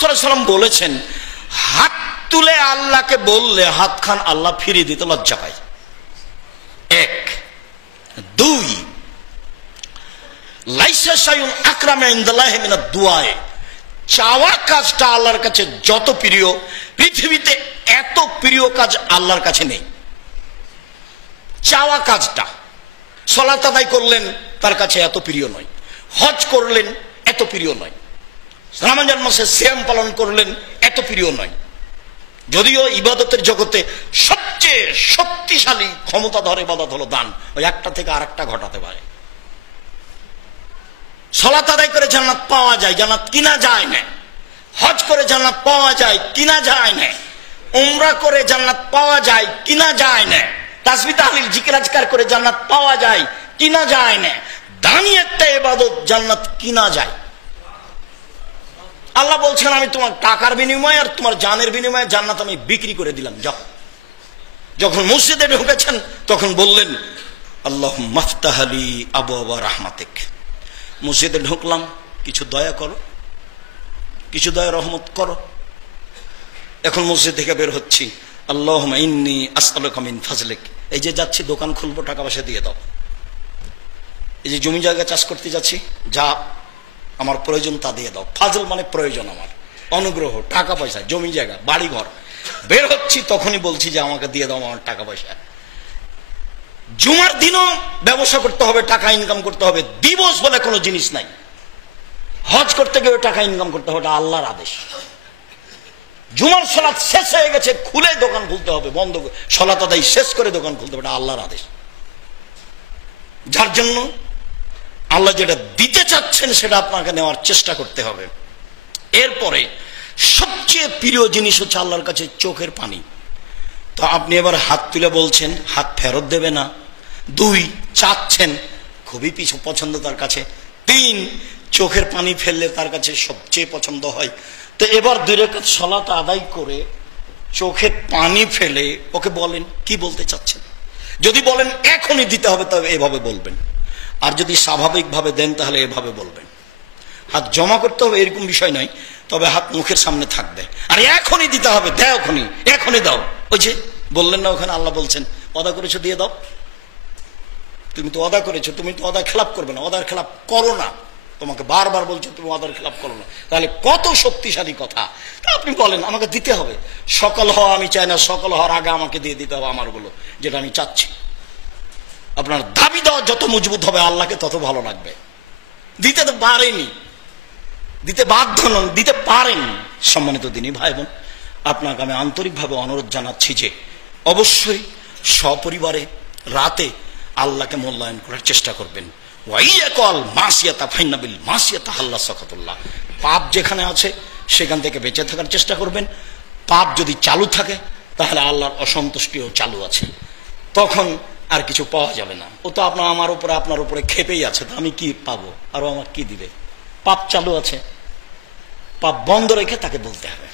সাল্লাল্লাহু আলাইহি ওয়াসাল্লাম বলেছেন, হাত তুলে আল্লাহকে বললে হাত খান আল্লাহ ফিরিয়ে দিতে লজ্জা পায়। এক। দুই, লাইসা শাইউন আকরামা ইনদাল্লাহি মিনাদ দুআ, চাওয়া কাজটা আল্লাহর কাছে যত প্রিয়, পৃথিবীতে এত প্রিয় কাজ আল্লাহর কাছে নেই। চাওয়া কাজটা, সালাত আদায় করলেন তার কাছে এত প্রিয় নয়, হজ করলেন এত প্রিয় নয়, রমজান মাসে সিয়াম পালন করলেন এত প্রিয় নয়। যদিও ইবাদতের জগতে সবচেয়ে শক্তিশালী ক্ষমতাধর ইবাদত হলো দান, ওই একটা থেকে আরেকটা ঘটাতে পারে। সালাত আদায় করে জান্নাত পাওয়া যায়, জান্নাত কিনা যায় না। হজ করে জান্নাত পাওয়া যায়, কিনা যায় না। উমরা করে জান্নাত পাওয়া যায়, কিনা যায় না। তাসবিহ তাহলিল জিকির আজকার করে জান্নাত পাওয়া যায়, কিনা যায় না। দানি একটা ইবাদত, জান্নাত কিনা যায়। আল্লাহ বলছেন, আমি তোমার টাকার বিনিময়ে আর তোমার জানের বিনিময়ে জান্নাত আমি বিক্রি করে দিলাম। যখন মসজিদে ঢুকেছেন তখন বললেন, আল্লাহুম্মা আফতাহ লি আবওয়াবা রাহমাতিক। মসজিদে ঢুকলাম, কিছু দয়া করো, কিছু দয়া রহমত করো। এখন মসজিদ থেকে বের হচ্ছি, আল্লাহুম্মা ইন্নী আসআলুকা মিন ফাজলিক। এই যে যাচ্ছি দোকান খুলবো, টাকা পয়সা দিয়ে দাও। এই যে জমি জায়গা চাষ করতে যাচ্ছি, যা আমার প্রয়োজন তা দিয়ে দাও। ফাজল মানে প্রয়োজন, আমার অনুগ্রহ, টাকা পয়সা, জমি জায়গা, বাড়ি ঘর। বের হচ্ছি তখনই বলছি যে আমাকে দিয়ে দাও আমার টাকা পয়সা। জুমার দিনও ব্যবসা করতে হবে, টাকা ইনকাম করতে হবে, দিবস বলে কোনো জিনিস নাই। হজ করতে গিয়ে টাকা ইনকাম করতে হবে, এটা আল্লাহর আদেশ। জুমার সালাত শেষ হয়ে গেছে, খুলে দোকান খুলতে হবে, বন্ধ সালাত আদায় শেষ করে দোকান খুলতে হবে, এটা আল্লাহর আদেশ। যার জন্য আল্লাহ যেটা দিতে চাচ্ছেন সেটা আপনাকে নেওয়ার চেষ্টা করতে হবে। এরপরে সবচেয়ে প্রিয় জিনিস হচ্ছে আল্লাহর কাছে চোখের পানি। তো আপনি এবার হাত তুলে বলছেন হাত ফেরত দেবে না। দুই, চাচ্ছেন, খুবই পছন্দ তার কাছে। তিন, চোখের পানি ফেললে তার কাছে সবচেয়ে পছন্দ হয়। তো এবার 2 রাকাত সালাত আদায় করে চোখের পানি ফেলে ওকে বলেন কি বলতে চাচ্ছেন। যদি বলেন এখনই দিতে হবে তবে এভাবে বলবেন, আর যদি স্বাভাবিকভাবে দেন তাহলে এভাবে বলবেন। হাত জমা করতে হবে এরকম বিষয় নয়, তবে হাত মুখের সামনে থাকবে। আর এখনই দিতে হবে, দেও এখনই, এখনই দাও। ওই যে বললেন না ওখানে আল্লাহ বলছেন, ওয়াদা করেছো দিয়ে দাও। তুমি তো ওয়াদা করেছো, তুমি তো ওয়াদা খেলাপ করবে না, ওয়াদার খেলাপ করো না। তোমাকে বারবার বলছো তুমি ওয়াদার খেলাপ করো না। তাহলে কত শক্তিশালী কথা। আপনি বলেন আমাকে দিতে হবে, সকাল হওয়া আমি চাই না, সকাল হওয়ার আগে আমাকে দিয়ে দিতে হবে আমারগুলো, যেটা আমি চাচ্ছি। আপনার দাবি দেওয়া যত মজবুত হবে আল্লাহকে তত ভালো লাগবে। দিতে তো পারেনি, দিতে বাধ্য নন, দিতে পারেন। সম্মানিত দিনী ভাই বোন, আপনাকে আমি আন্তরিকভাবে অনুরোধ জানাচ্ছি যে অবশ্যই সপরিবারে রাতে আল্লাহকে মূল্যায়ন করার চেষ্টা করবেন। পাপ যেখানে আছে সেখান থেকে বেঁচে থাকার চেষ্টা করবেন। পাপ যদি চালু থাকে তাহলে আল্লাহর অসন্তুষ্টিও চালু আছে, তখন আর কিছু পাওয়া যাবে না। ও তো আমার উপরে আপনার উপরে খেপেই আছে, তো আমি কি পাবো, আরো আমার কি দিবে। পাপ চালু আছে, পাপ বন্ধ রেখে তাকে বলতে হবে।